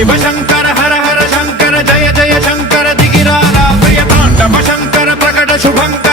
शिव शंकर हर हर शंकर जय जय शंकर दिगिरारा प्रिय तांडव शंकर प्रकट शुभंकर